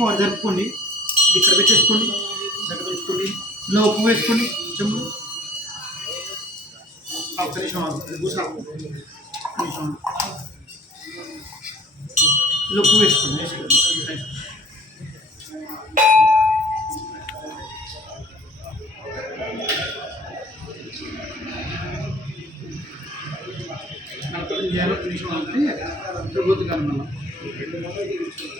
తీసుకోవాలి జరుపుకోండి ఇది ఇక్కడ పెట్టేసుకోండి దగ్గర పెట్టుకోండి ఇందులో ఉప్పు వేసుకోండి చెంబు ఆ, ఒక్క నిమిషం ఆగు. అది కూర్చో. ఒక్క నిమిషం ఆగు. ఇందులో ఉప్పు వేసుకోండి వేసుకోండి నాకు చేయాలో ఒక్క నిమిషం ఆగితే తిరుగుతుంది కానీ మళ్ళీ ఐదు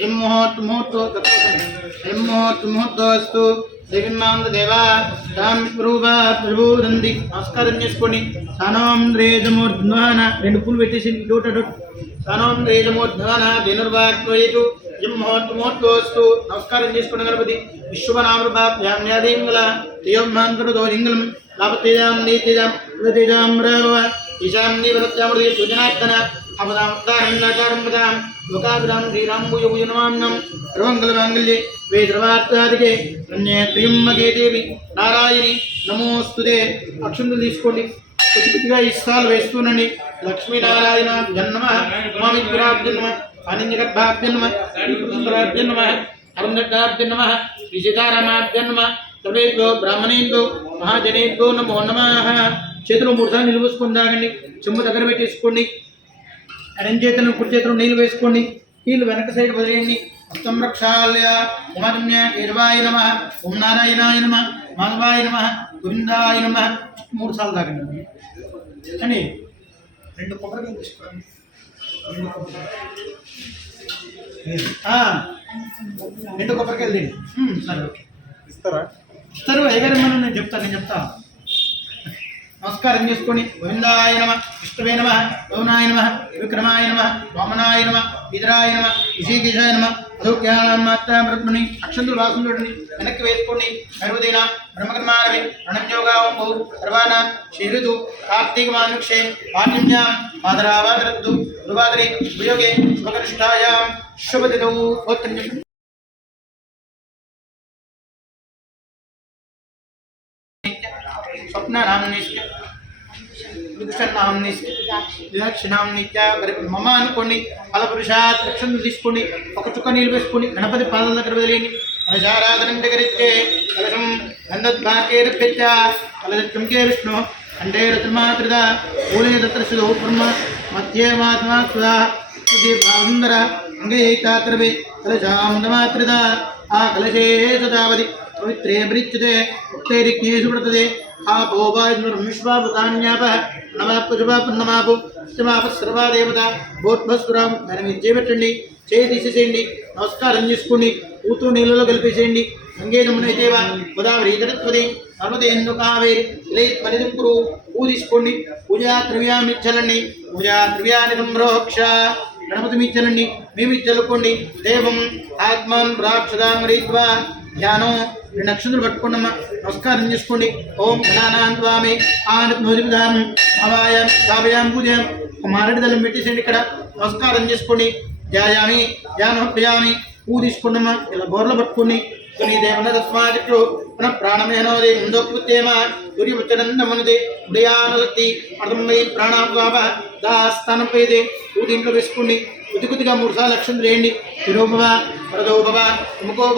ఆయ్. దండంగుడిలో పోసుకొని ముహూర్తోస్తు జగన్మాంద దేవా తాం రూప ప్రబోధంది నమస్కారం చేసుకోండి. సనోం రేజమూర్ధ్వాన రెండు పూలు పెట్టేసి డోట డోట్ సనోం రేజమూర్ధ్వాన ధనుర్వాక్వయటు ఇం ముహూర్తోస్తు నమస్కారం చేసుకోండి గణపతి. విశ్వనామృపాభ్యామ్యాదీంగళ తేయోమాంతరదో లింగలం లాభతేజాం నీతేజాం తేజాం రాఘవ. ఈశాం నీవరత్యామృతి సుజనార్దన అపదాం పదాం. లోకాభిరాం సర్వంగళమాంగళ్యే వేద్రవార్తాదికే అన్యే త్రియంబకే దేవి నారాయణి నమోస్తుదే. అక్షుందులు తీసుకోండి. కొద్ది కొద్దిగా ఇస్తాలు వేస్తూనండి. లక్ష్మీనారాయణ జన్మ మామి గురాభ్యన్మ అనింజగర్భాభ్యన్మ సుందరాభ్యన్మ అరుణగాభ్యన్మ విజయతారామాభ్యన్మ సర్వేభ్యో బ్రాహ్మణేందో మహాజనేభ్యో నమో నమ. చేతులు మూడుసార్లు సార్లు తాగండి. చెమ్ము దగ్గర పెట్టేసుకోండి. ఎడం చేతులను కుడి చేతులు నీళ్ళు వేసుకోండి. నీళ్ళు వెనక సైడ్ వదిలేయండి. మొత్తం రక్షాలయ ఉమారమ్య కేశవాయ నమ ఓం నారాయణాయ నమ మాధవాయ నమ గోవిందాయ నమ. మూడు సార్లు తాగండి. అని రెండు కొబ్బరికాయలు తీసుకోండి. రెండు కొబ్బరికాయలు. రెండు సరే ఓకే. ఇస్తారా? ఇస్తారు. ఎగరమని నేను చెప్తాను నేను చెప్తా. నమస్కారం చేసుకొని గోవిందాయ నమ విష్ణువే నమ గౌనాయ నమ విక్రమాయ నమ వామనాయ నమ విధరాయ నమ విజయకేశాయ నమ అధోక్యామాత్మని అక్షంతులు వాసం చూడండి వెనక్కి వేసుకోండి గర్భదీన బ్రహ్మకర్మానవి ప్రణమ్యోగాంబు సర్వాన శ్రీఋతు కార్తీక మానుక్షే పాఠ్యమ్యాం పాదరావాదరద్దు గురువాదరి ఉపయోగే శుభకరిష్టాయాం శుభదిదౌ గోత్రం చెప్పండి. స్వప్ననామ్నిశ్చ విదర్శనామ్నిశ్చ మరి మమ అనుకోండి ఫలపురుషాత్ రక్షణ తీసుకోండి ఒక చుక్క నీళ్ళు వేసుకోండి గణపతి పాదాల దగ్గర వదిలేయండి. కలశారాధనం దగ్గరిచ్చే కలశం గంధద్భాకేర్భ్యచ్చ కలశంకే విష్ణు అంటే రత్నమాతృద మూలే తత్ర శిలో బ్రహ్మ మధ్యే మాత్మా సుధా భావందర అంగేతాత్రవే కలశామందమాత్రిద ఆ కలశే సదావది పవిత్రే భృచ్యతే ఉక్తైరిజ్ఞేషు వర్తతే ఆపో వాయుర్విశ్వాపతాన్యాప నవాపుజువాపన్నమాపు ఇష్టమాప సర్వా దేవత చేపెట్టండి చేయి తీసేసేయండి నమస్కారం చేసుకోండి కూతురు నీళ్ళలో కలిపేసేయండి. గంగేజమునైతేవ గోదావరి గడత్వది నర్మదేందు కావేరి ఇలై పరిదుంకురు పూ పూజా ద్రవ్యాన్ని చల్లండి. పూజా ద్రవ్యాన్ని సంరోక్ష గణపతి మీ మేమిచ్చలుకోండి దేవం ఆత్మం రాక్షదాం రీత్వా ధ్యానం రెండు అక్షంతులు పట్టుకోండమ్మా నమస్కారం చేసుకోండి. ఓం ఘనానాన్ స్వామి ఆనందోదిదానం అవాయం కావ్యాం పూజయం. మారడి దళం పెట్టేసేయండి ఇక్కడ. నమస్కారం చేసుకోండి. ధ్యాయామి ధ్యానోప్యామి పూ తీసుకుండమ్మా. ఇలా బోర్లు పట్టుకోండి. కొన్ని దేవన తస్మాదిట్లు మన ప్రాణమేనోది ముందోకృత్యేమ సూర్యముచ్చనందమనుదే ఉదయానలతి. అర్థమై ప్రాణాభావ. దాస్థానం పేదే పూ దీంట్లో వేసుకోండి. కొద్ది కొద్దిగా మూడు సార్లు లక్ష్యం చేయండి శిరోభవ వరదో భవ ముఖో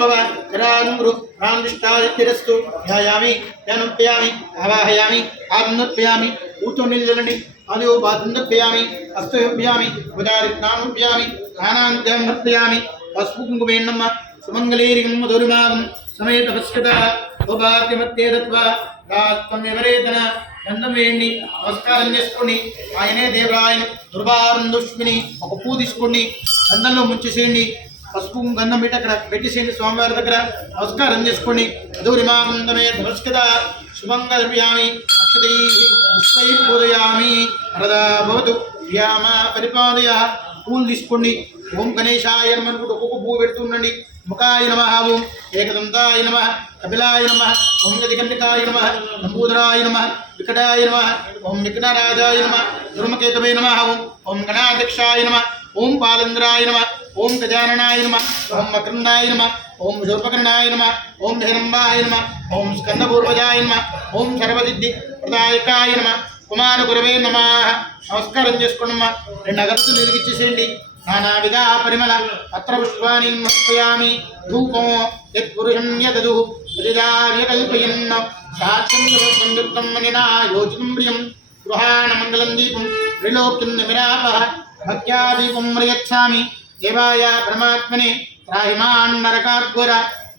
భవ కరాంగురు రామృష్టాదిరస్తు ధ్యాయామి ధ్యానోప్యామి ఆవాహయామి ఆనందోప్యామి ఊతో నిల్చలండి అదో బాధందోప్యామి హస్తోప్యామి ఉదారి స్నానోప్యామి స్నానాంత్యామి పసుపు కుంకుమేణమ్మ సుమంగళేరిగం మధురిమాగం సమేత పశ్యత సౌభాగ్యమత్తే దత్వ వివరేతన దండం వేయండి నమస్కారం చేసుకోండి. ఆయనే దేవరాయన దుర్భారం దుష్మిని ఒక పూ తీసుకోండి గంధంలో ముంచేసేయండి. పసుపు గంధం పెట్టి అక్కడ పెట్టేసేయండి స్వామివారి దగ్గర. నమస్కారం చేసుకోండి. అధూరిమానందమే నమస్కృత. శుభంగర్యామి అక్షతై పుష్పై పూజయామి వరదా భవతు వ్యామ పరిపాదయ పూలు తీసుకోండి. ఓం గణేశాయ అనుకుంటూ పువ్వు పెడుతూ ఉండండి ముఖాయ నమ ఓం ఏకదంతాయ నమ కపిలాయ నమ ఓం గజకండికాయ నమ నంబూధరాయ నమ వికటాయ నమ ఓం విఘ్నరాజాయ నమ దుర్మకేతవే నమ ఓం ఓం గణాధ్యక్షాయ నమ ఓం పాలేంద్రాయ నమ ఓం గజాననాయ నమ ఓం మకరందాయ నమ ఓం శూర్పకర్ణాయ నమ ఓం హిరంబాయ నమ ఓం స్కందపూర్వజాయ నమ ఓం సర్వసిద్ధి ప్రదాయకాయ నమ కుమార గురవే నమ. నమస్కారం చేసుకోండమ్మా. రెండు అగరత్తులు వెలిగించేసేయండి. നാനാവിധ പരിമല അത്ര പുഷ്പാണി സമർപ്പയാമി ധൂപോ യത്പുരുഷം യതതു. പ്രതിദാര്യ കൽപ്പയന്ന സാക്ഷ്യം യുക്തം മനിനാ യോജിതം പ്രിയം. ഗൃഹാണമംഗലം ദീപം ത്രിലോക്യം നിമിരാപഹ. ഭക്യാദീപം പ്രയച്ഛാമി ദേവായ പരമാത്മനെ ത്രാഹിമാൻ നരകാർഗ്വര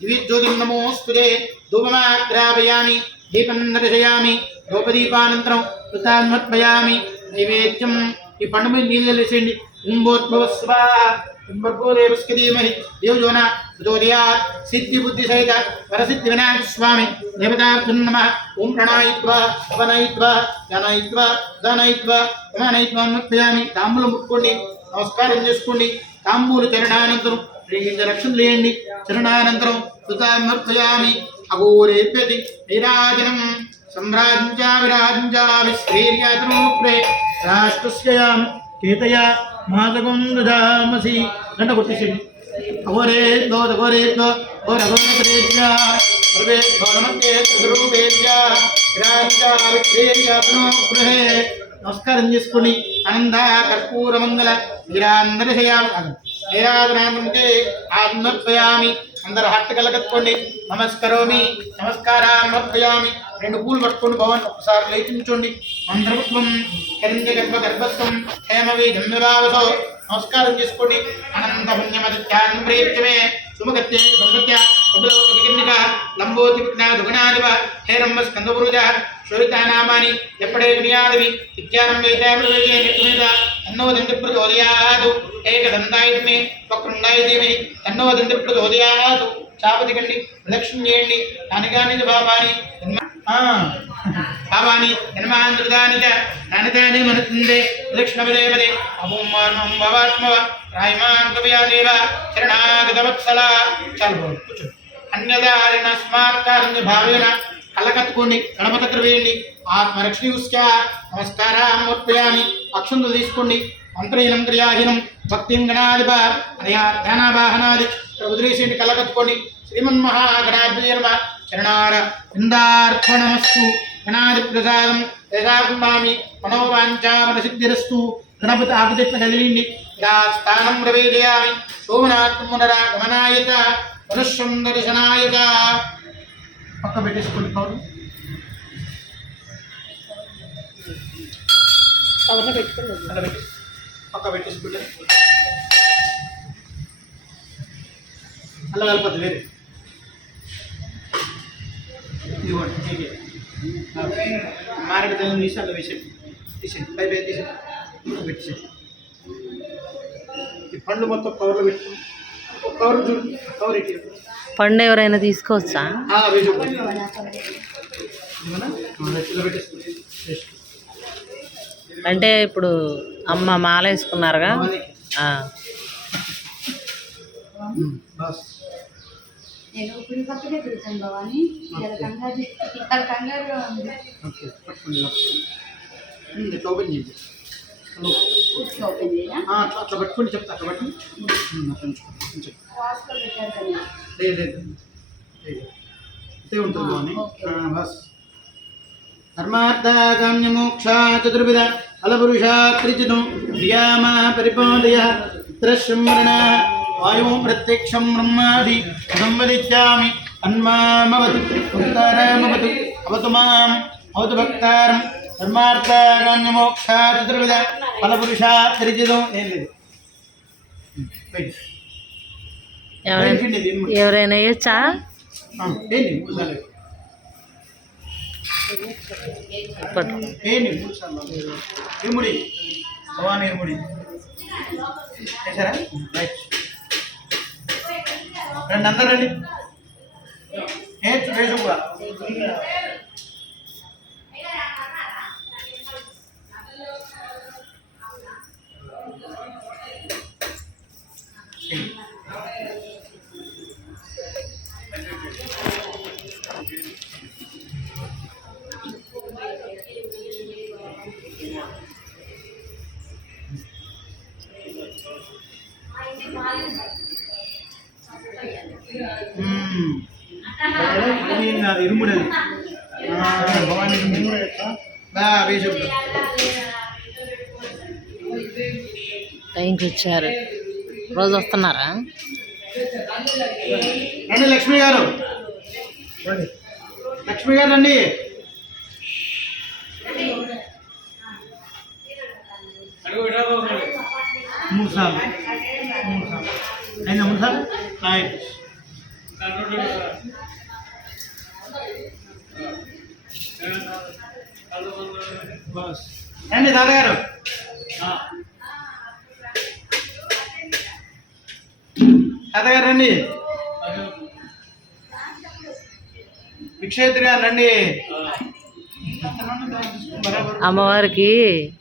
ദിവ്യജ്യോതിം നമോസ്തുതേ. ധൂപമാഗ്രാപയാമി ദീപം ദർശയാമി ധൂപദീപാനന്തരം കൃതാന്മർപ്പയാമി നൈവേദ്യം ഈ പണ്ടുമ്പോൾ നീലയിൽ വെച്ചേണ്ടി వేసేయండి దేవజోన ప్రచోదయాత్ సిద్ధి బుద్ధి సహిత వరసిద్ధి వినాయక స్వామి దేవతాభ్యం నమ ఓం ప్రణాయిత్వా అవనయిత్వా జనయిత్వా ధనయిత్వా గమనయిత్వా ముత్పయామి తాంబూలం ముట్టుకోండి నమస్కారం చేసుకోండి తాంబూలు చరణానంతరం రెండు రక్షలు లేయండి చరణానంతరం కృతామర్పయామి అఘోరేప్యతి నీరాజనం సంరాజ్ఞా విరాజ్ఞామి శ్రీర్యాతనోప్రే రాష్ట్రస్యాం కేతయా మాదకం గంట కొట్టేసేది అఘోరే దోద ఘోరే ఘోర ఘోరేభ్య సర్వే ఘోరమంతే త్రిరూపేభ్య గృహే నమస్కారం చేసుకోండి ఆనంద కర్పూర మంగళ వీరాందరశయామి ఏరాధనాంతే ఆత్మత్వయామి అందరు హట్ట కలగత్తుకోండి నమస్కరోమి. నమస్కారం అర్పయామి. రెండు పూలు పట్టుకోండి భవన్ ఒకసారి లేచించండి మంత్రపుత్వం హిరణ్య గర్భ గర్భస్థం హేమవి గమ్యభావతో నమస్కారం చేసుకోండి. అనంత పుణ్యమత్యాన్ని ప్రయత్నమే సుమగత్యే సంగత్య కపిలో లంబోతి విఘ్న దుగణాదివ హేరంబ స్కందపురుజ శోభితానామాని ఎప్పుడే వినియాదవి విద్యారం వేదాభివేజే నిత్యమేద తన్నో దంతి ప్రచోదయాదు ఏకదంతాయుధమే వక్రుండాయుధమే తన్నో దంతి ప్రచోదయాదు చాపతి కండి ప్రదక్షిణ చేయండి దానిగాని బాబాని భావాని జన్మాంతృదాని చ మనుతుందే ప్రదక్షిణపదేపదే అభుమానం భవాత్మవ. రాయమాన్ కవియాదేవ శరణాగతవత్సల. చాలు కూర్చో. అన్యదారిణ భావేన కళ్ళకత్తుకోండి గణపతి వేయండి ఆత్మరక్షణ ఉస్కా. నమస్కారం అర్పయామి. అక్షంతులు తీసుకోండి. మంత్రహీనం క్రియాహీనం. భక్తిం గణాధిప. అనయా ధ్యానావాహనాది వదిలేసేయండి కళ్ళకత్తుకోండి. శ్రీమన్మహాగణాభ్య చరణార గణాది ప్రసాదం యథాకుండామి మనోవాంఛామనసిద్ధిరస్తు గణపతి ఆకుచెట్ల కదిలిండి ఇలా స్థానం ప్రవేశయామి సోమనాథ్ పునరాగమనాయత మనుష్యం దర్శనాయత పక్క పెట్టేసుకోండి పెట్టి పక్క పెట్టేసుకుంటే అలా కలపద్దు వేరే ఇదిగోండి ఇది. ఆ, మారేడు తెల్లని తీసి అలా వేసేయండి తీసేయండి. పై పై తీసేయండి. పెట్టేసేయండి. ఈ పండు మొత్తం కవర్లో పెట్టు ఒక కవర్ చూడు. కవర్ పండు ఎవరైనా తీసుకోవచ్చా. అంటే ఇప్పుడు అమ్మ మాల వేసుకున్నారుగా? ఆ. ఉమ్, బస్. నేను ఇప్పుడు పక్కనే కూర్చొని భవాని. ఇక్కడ కంగారు ఇక్కడ. ఉమ్, ఇట్లా ఓపెన్ చేయండి. ఇట్లా ఓపెన్ అట్లా అట్లా పట్టుకోండి చెప్తా అట్లా పట్టుకోండి. పెట్టారు లేదు లేదు. ఇదే ఉంటుంది. బస్ చతుర్విధ ఫలపురుష త్రిచితం ప్రియామ పరిపాలయ చిత్రశృమరణ వాయు ప్రత్యక్షం బ్రహ్మాది సంవదిష్యామి అన్మామవతు భక్తారామవతు అవతు మాం అవతు భక్తారం ధర్మార్థాకామ్య మోక్ష చతుర్విధ ఫలపురుష త్రిచితం ఏం. ఎవరైనా వేయచ్చా? ఏంటి? మూడు సార్లు పట్టు రండి అందరు రండి. ఏ వేసు కూడా వచ్చారు రోజు వస్తున్నారా? రండి లక్ష్మి గారు. లక్ష్మి గారు రండి. మూడు సార్లు. మూడు సార్లు. అయిందా మూడు సార్లు? రైట్ బస్. రండి దాదాగారు తాతగారు రండి భిక్షేత్రి గారు రండి. అమ్మవారికి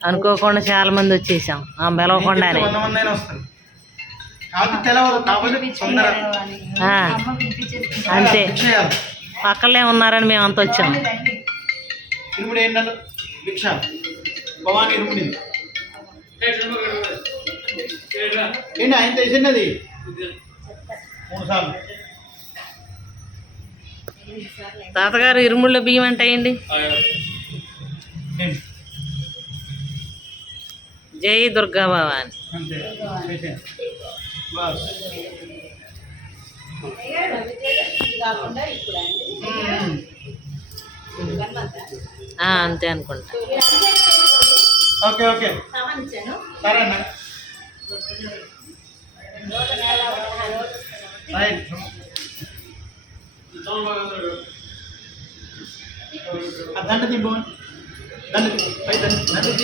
అనుకోకుండా చాలా మంది వచ్చేసాం. ఆ మెలవకుండా అంతే. పక్కలే ఉన్నారని మేము అంత వచ్చాం. ఏంటి ఆయన తెలిసినది తాతగారు ఇరుముళ్ళ బియ్యం అంటాయండి జై దుర్గా అని అంతే. అనుకుంటా.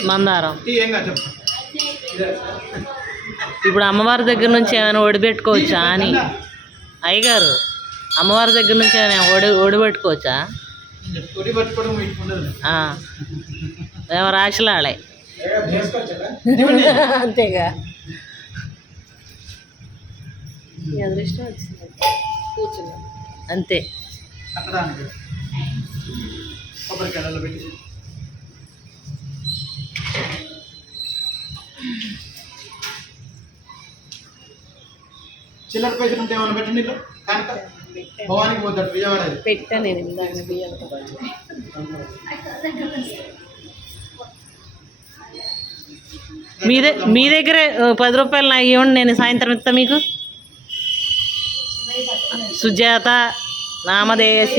మందారం. ఇప్పుడు అమ్మవారి దగ్గర నుంచి ఏమైనా ఒడిపెట్టుకోవచ్చా అని? అయ్యగారు అమ్మవారి దగ్గర నుంచి ఏమైనా ఒడి ఒడిపెట్టుకోవచ్చా మేము రాశిలాడే అంతేగా. అంతేగా అదృష్టం వచ్చింది. కూర్చున్నా. అంతే. చిల్లర పైసలు ఉంటే ఏమైనా పెట్టండి ఇంట్లో కనుక? భవానికి పోతాడు విజయవాడ. పెట్టా నేను ఇందాక బియ్యంతో పాటు మీ మీ దగ్గరే పది రూపాయలు నాకు ఇవ్వండి నేను సాయంత్రం ఇస్తా మీకు. సుజాత నామదేశ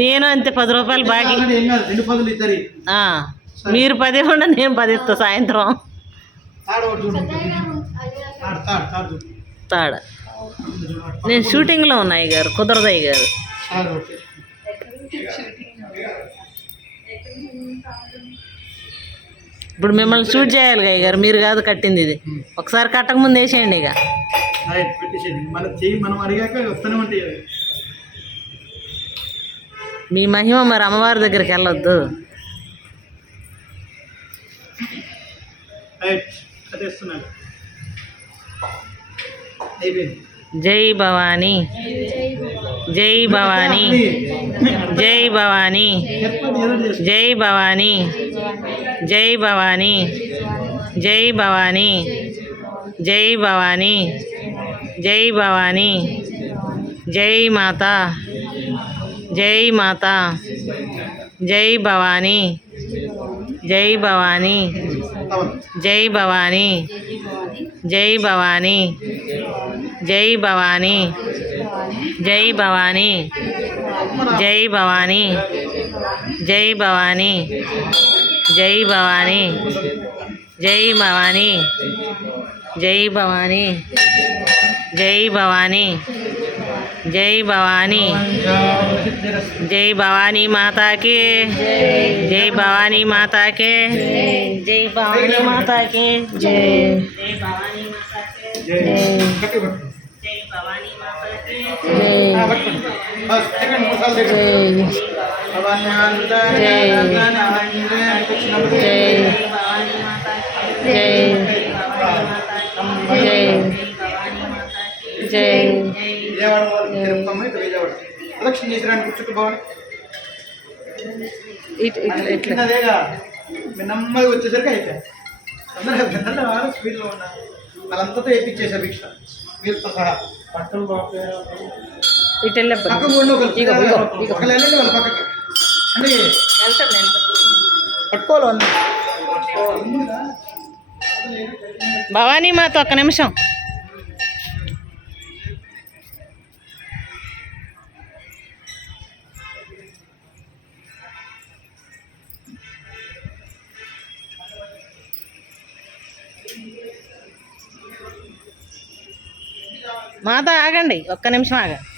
నేను అంతే పది రూపాయలు బాకీ. మీరు పది ఇవ్వండి నేను పది ఇస్తా సాయంత్రం. తాడ నేను షూటింగ్లో ఉన్నాయి గారు. కుదరదయ్య గారు. ఇప్పుడు మిమ్మల్ని షూట్ చేయాలి గారు మీరు కాదు కట్టింది ఇది. ఒకసారి కట్టక ముందు వేసేయండి ఇక. మీ మహిమ మరి అమ్మవారి దగ్గరికి వెళ్ళొద్దు. అయిపోయింది. జై భవానీ జై భవానీ జై భవానీ ఏర్పాటు ఏదో చేస్తాను జై భవానీ జై భవానీ జై భవానీ జై భవానీ జై భవానీ జై మాత జై మాత జై భవానీ జై భవానీ అవును జై భవానీ జై భవానీ జై భవానీ జై భవానీ జై భవానీ జై భవానీ జై భవానీ జై భవానీ జై భవానీ జై భవానీ జై భవానీ జై భవానీ మాతా కి జై భవానీ మాతా కి జై భవానీ మాతా కి జై జై నెమ్మది వచ్చేసరికి అయితే అందరూ అందరూ స్పీడ్లో ఉన్నారు వాళ్ళంతతో వేయించేసా భిక్ష వీళ్ళతో సహా. ఇటు పక్కకు అంటే పట్టుకోవాలి భవానీ మాతో ఒక్క నిమిషం. మాతో ఆగండి ఒక్క నిమిషం ఆగండి.